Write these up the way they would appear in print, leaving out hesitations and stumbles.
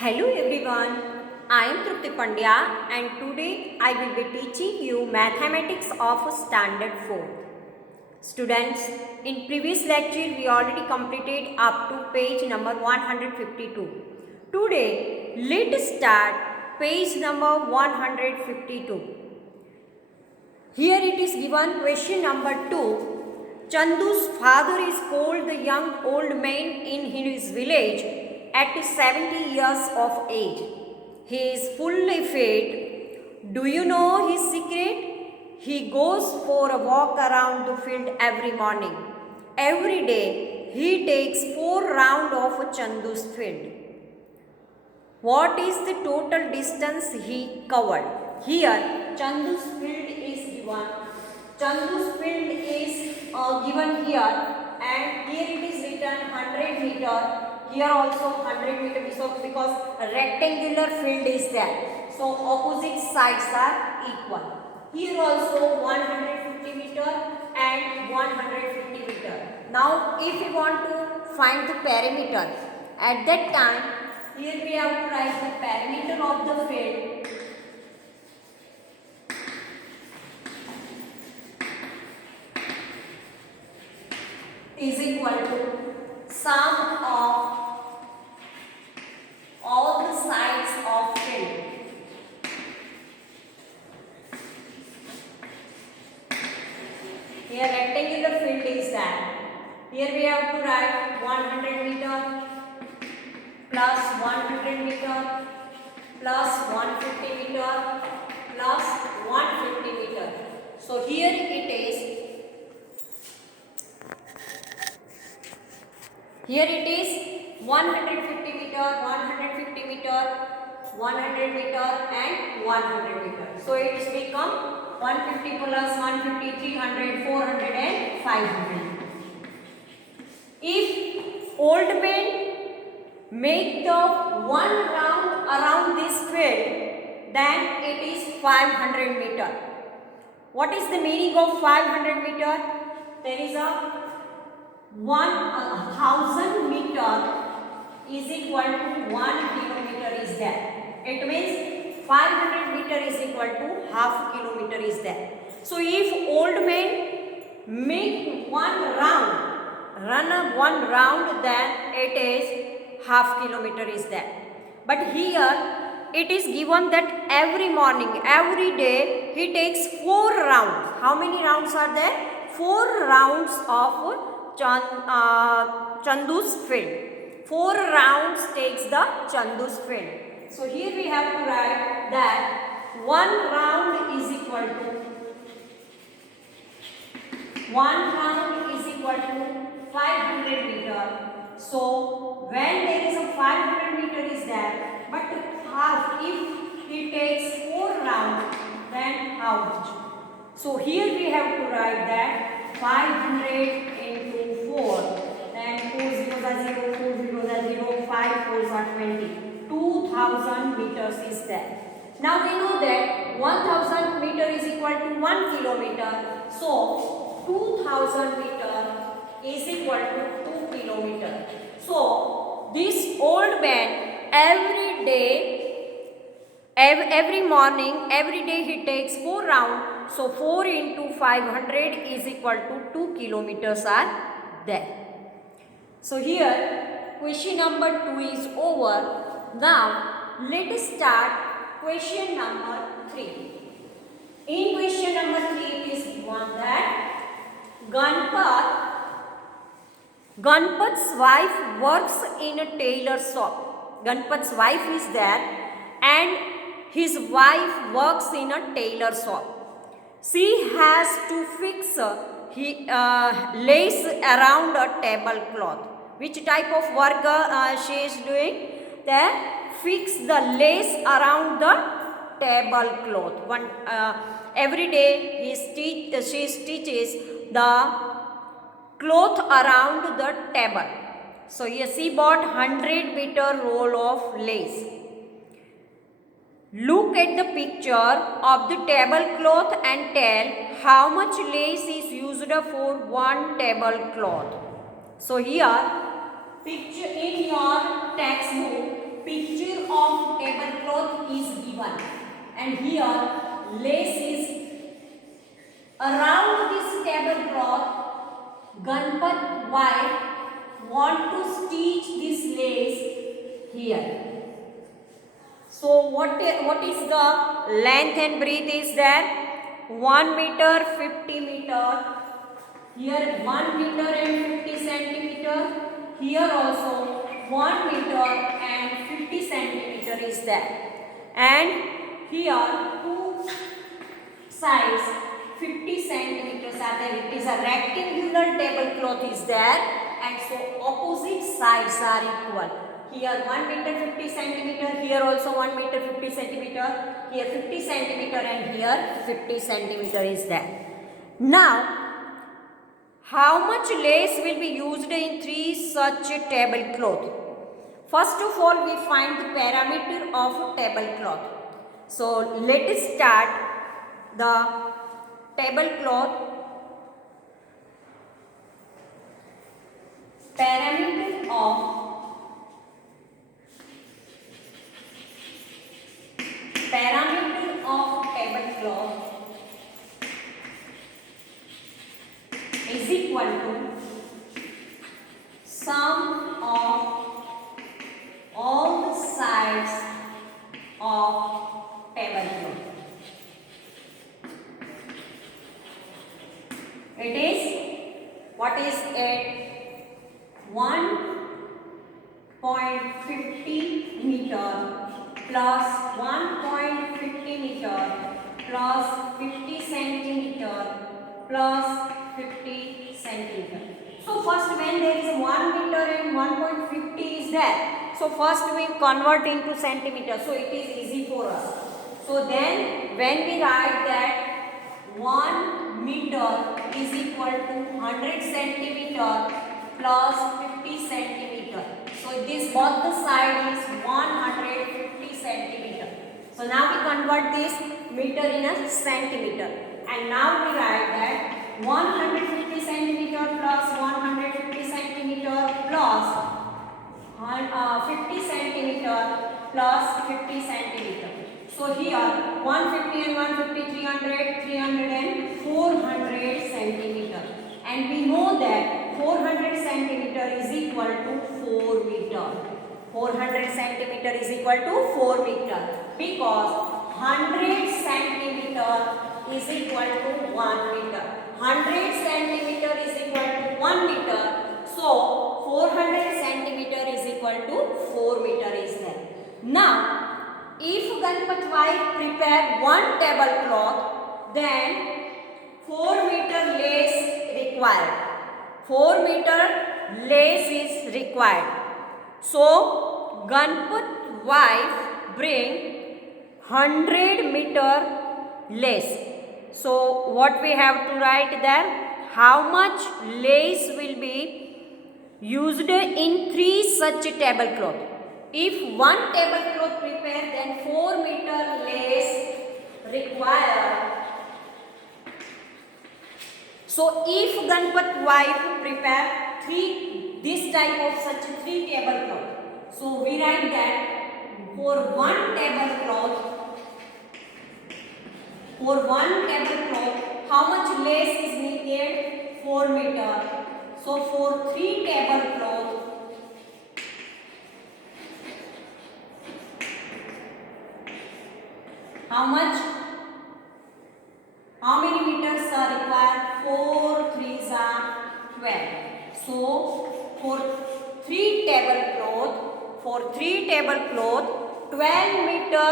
Hello everyone, I am Trupti Pandya and today I will be teaching you mathematics of standard 4. Students, in previous lecture we already completed up to page number 152. Today, let's start page number 152. Here it is given question number 2. Chandu's father is called the young old man in his village at 70 years of age. He is fully fit. Do you know his secret? He goes for a walk around the field every morning. Every day he takes 4 rounds of Chandu's field. What is the total distance he covered? Here Chandu's field is given. Chandu's field is given here and here it is written 100 meter. Here also 100 meter because a rectangular field is there. So opposite sides are equal. Here also 150 meter and 150 meter. Now if we want to find the perimeter, at that time here we have to write the perimeter of the field is equal to sum of all the sides of field. Here rectangular field is that. Here we have to write 100 meter plus 100 meter plus 150 meter plus 150 meter. So here it is. Here it is 150 meter, 150 meter, 100 meter and 100 meter. So it is become 150 plus 150, 300, 400 and 500. If old men make the one round around this field, then it is 500 meter. What is the meaning of 500 meter? There is a 1000 meter is equal to 1 kilometer is there. It means 500 meter is equal to half kilometer is there. So if old men make one round, run one round, then it is half kilometer is there. But here it is given that every morning, every day he takes 4 rounds. How many rounds are there? 4 rounds of Chandu's field. 4 rounds takes the Chandu's field. So here we have to write that 1 round is equal to 500 meter. So when there is a 500 meter is there, but half if he takes 4 rounds, then how much? So here we have to write that 500 into 4, then 4 zeros are 0, 4 zeros are 0, 5 fours are 20. 2000 meters is there. Now we know that 1000 meter is equal to 1 kilometer. So 2000 meter is equal to 2 kilometer. So this old man every day, every morning, every day he takes 4 rounds. So 4 into 500 is equal to 2 kilometers are there. So here question number 2 is over. Now let us start question number 3. In question number 3 it is given that Ganpat's wife works in a tailor shop. Ganpat's wife is there and his wife works in a tailor shop. She has to fix lace around a tablecloth. Which type of work she is doing? Fix the lace around the tablecloth. Every day she stitches the cloth around the table. So here she bought 100 meter roll of lace. Look at the picture of the tablecloth and tell how much lace is used for one tablecloth. So here picture in your textbook picture given, and here lace is around this tablecloth. Ganpat wife want to stitch this lace here. So what is the length and breadth is there? 1 meter 50 meter. Here 1 meter and 50 centimeter. Here also 1 meter and 50 centimeter is there. And here two sides 50 centimeters are there. It is a rectangular tablecloth is there, and so opposite sides are equal. Here 1 meter 50 centimeter, here also 1 meter 50 centimeter, here 50 centimeter, and here 50 centimeter is there. Now, how much lace will be used in 3 such tablecloth? First of all, we find the parameter of tablecloth. So let us start the tablecloth. Parameter of tablecloth is equal to sum of all the sides of tablecloth. It is, what is it? 1.50 meter plus 1.50 meter plus 50 centimeter plus 50 centimeter. So first, when there is 1 meter and 1.50 is there, so first we convert into centimeter, so it is easy for us. So then when we write that 1 meter is equal to 100 centimeter plus 50 centimeter. So this both the side is 150 centimeter. So now we convert this meter in a centimeter, and now we write that 150 centimeter plus 150 centimeter plus 50 centimeter plus 50 centimeter. So here 150 and 150, 300, 300 and 400 centimeter. And we know that 400 centimeter is equal to 4 meter. 400 centimeter is equal to 4 meter, because 100 centimeter is equal to 1 meter. 100 centimeter is equal to 1 meter. So 400 centimeter is equal to 4 meter is there. Now, if Ganpat wife prepare 1 tablecloth, then 4 meter lace required. 4 meter lace is required. So Ganpat wife bring 100 meter lace. So what we have to write there? How much lace will be used in 3 such tablecloth? If 1 tablecloth prepare, then 4 meter lace required. So if Ganpat wife prepare this type of such 3 tablecloth, so we write that for 1 tablecloth, how much lace is needed? 4 meter. So for 3 tablecloth, how much? How many meters are required? 4 3s are 12. So for 3 tablecloth, 12 meter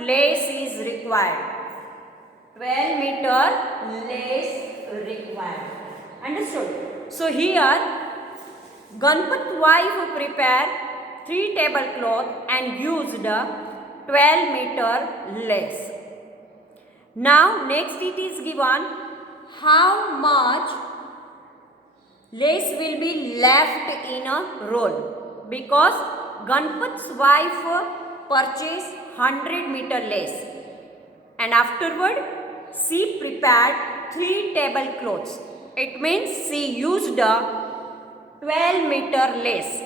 lace is required. 12 meter lace required. Understood? So here Ganpat wife prepare 3 tablecloth and used 12 meter lace. Now next it is given how much lace will be left in a roll, because Ganpat's wife purchased 100 meter lace, and afterward she prepared 3 tablecloths. It means she used a 12 meter lace.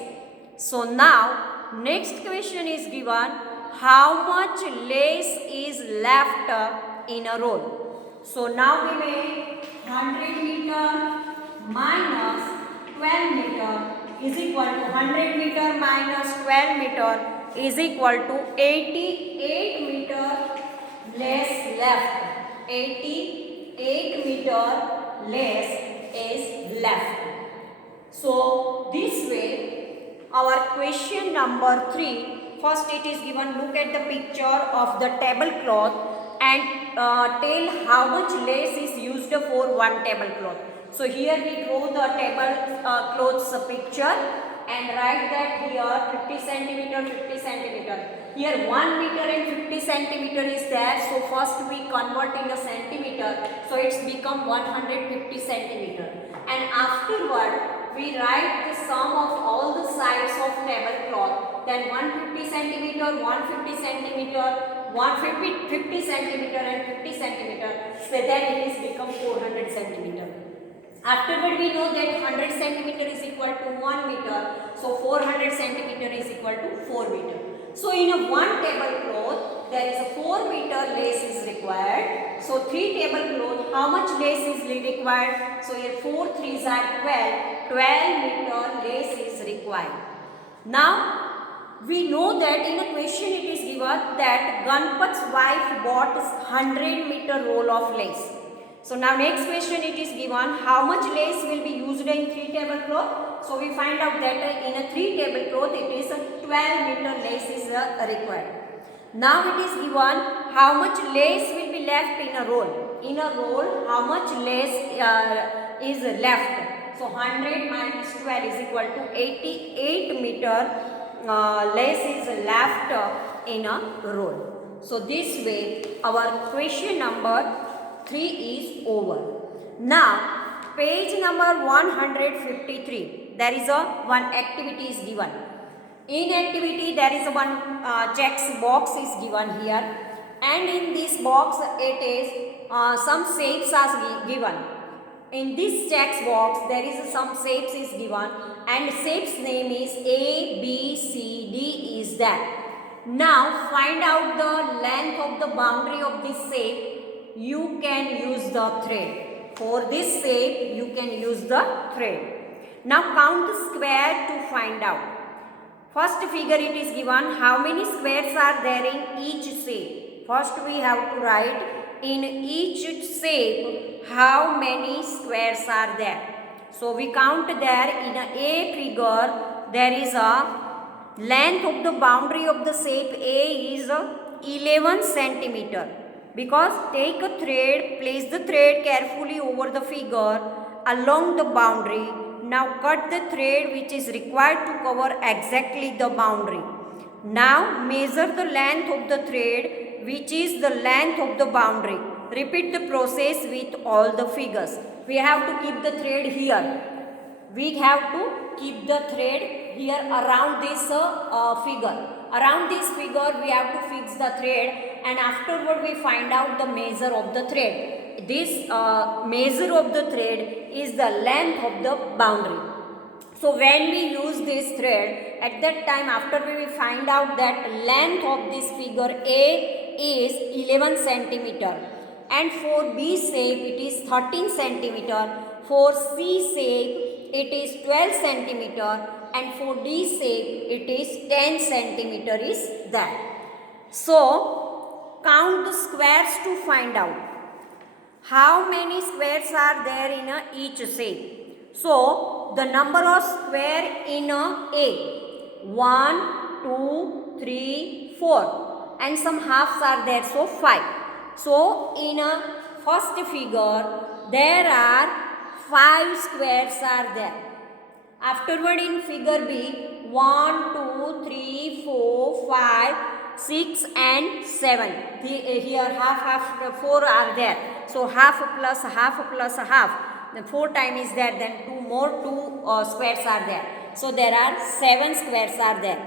So now next question is given how much lace is left in a roll. So now we make 100 meter minus 12 meter is equal to 100 meter minus 12 meter is equal to 88 meter lace left. 88 meter lace is left. So this way our question number 3, first it is given, look at the picture of the tablecloth and tell how much lace is used for one tablecloth. So here we draw the tablecloth's picture and write that here 50 centimeter, 50 centimeter. Here 1 meter and 50 centimeter is there. So first we convert in a centimeter. So it's become 150 centimeter. And afterward we write the sum of all the sides of tablecloth. Then 150 centimeter, 150 centimeter, 150 centimeter and 50 centimeter. So then it is become 400 centimeter. Afterward we know that 100 centimeter is equal to 1 meter. So 400 centimeter is equal to 4 meter. So in a one tablecloth there is a 4 meter lace is required. So 3 tablecloth, how much lace is required? So here 4 3s are 12. 12 meter lace is required. Now we know that in a question it is given that Ganpat's wife bought 100 meter roll of lace. So now next question it is given how much lace will be used in 3 tablecloth. So we find out that in a 3 tablecloth it is a 12 meter lace is required. Now it is given how much lace will be left in a roll. In a roll how much lace is left. So 100 minus 12 is equal to 88 meter lace is left in a roll. So this way our question number 3 is over. Now page number 153, there is a one activity is given. In activity there is a one checks box is given here, and in this box it is some shapes are given. In this text box there is some shapes is given and shapes name is A, B, C, D is that. Now find out the length of the boundary of this shape. You can use the thread. For this shape you can use the thread. Now count the square to find out. First figure it is given how many squares are there in each shape. First we have to write in each shape how many squares are there. So we count there in a figure there is a length of the boundary of the shape A is 11 centimeter. Because take a thread, place the thread carefully over the figure along the boundary. Now cut the thread which is required to cover exactly the boundary. Now measure the length of the thread which is the length of the boundary. Repeat the process with all the figures. We have to keep the thread here. We have to keep the thread here around this figure. Around this figure we have to fix the thread, and afterward we find out the measure of the thread. This measure of the thread is the length of the boundary. So when we use this thread, at that time after we will find out that length of this figure A is 11 centimeter, and for B shape it is 13 centimeter, for C shape it is 12 centimeter, and for D shape it is 10 centimeter is that. So count the squares to find out how many squares are there in each shape. So the number of square in A 1, 2, 3, 4 and some halves are there, so 5. So in a first figure there are 5 squares are there. Afterward in figure B 1, 2, 3, 4, 5, 6 and 7. Here half 4 are there. So half plus half plus half. Then 4 times is there. Then 2 more 2 squares are there. So there are 7 squares are there.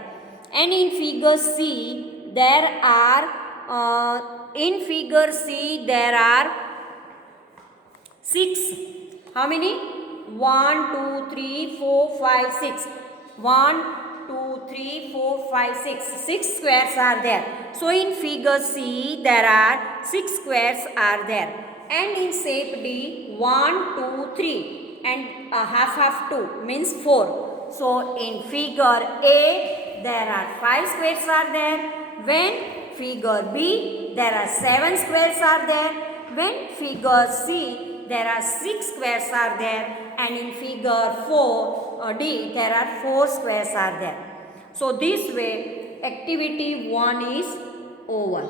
And in figure C there are 6. How many? 1, 2, 3, 4, 5, 6. 1, 2, 2, 3, 4, 5, 6. 6 squares are there. So in figure C, there are 6 squares are there. And in shape D, 1, 2, 3 and half 2 means 4. So in figure A, there are 5 squares are there. When figure B, there are 7 squares are there. When figure C, there are 6 squares are there. And in figure 4 D, there are 4 squares are there. So this way, activity 1 is over.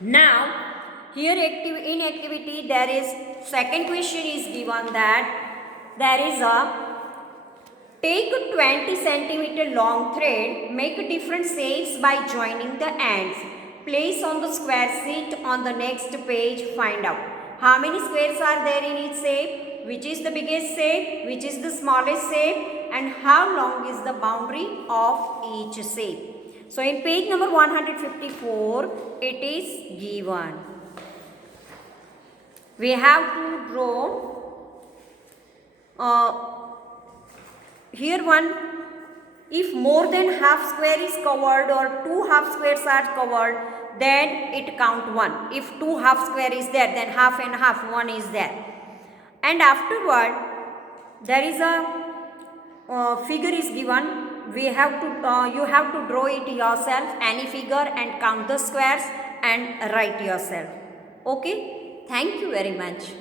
Now, here in activity there is second question is given that there is a take a 20 centimeter long thread, make different shapes by joining the ends. Place on the square sheet on the next page, find out. How many squares are there in each shape? Which is the biggest shape? Which is the smallest shape? And how long is the boundary of each shape? So in page number 154, it is given. We have to draw here one, if more than half square is covered or 2 half squares are covered, then it count 1. If 2 half square is there, then half and half 1 is there. And afterward, there is a figure is given. We have to you have to draw it yourself, any figure, and count the squares and write yourself. Okay, thank you very much.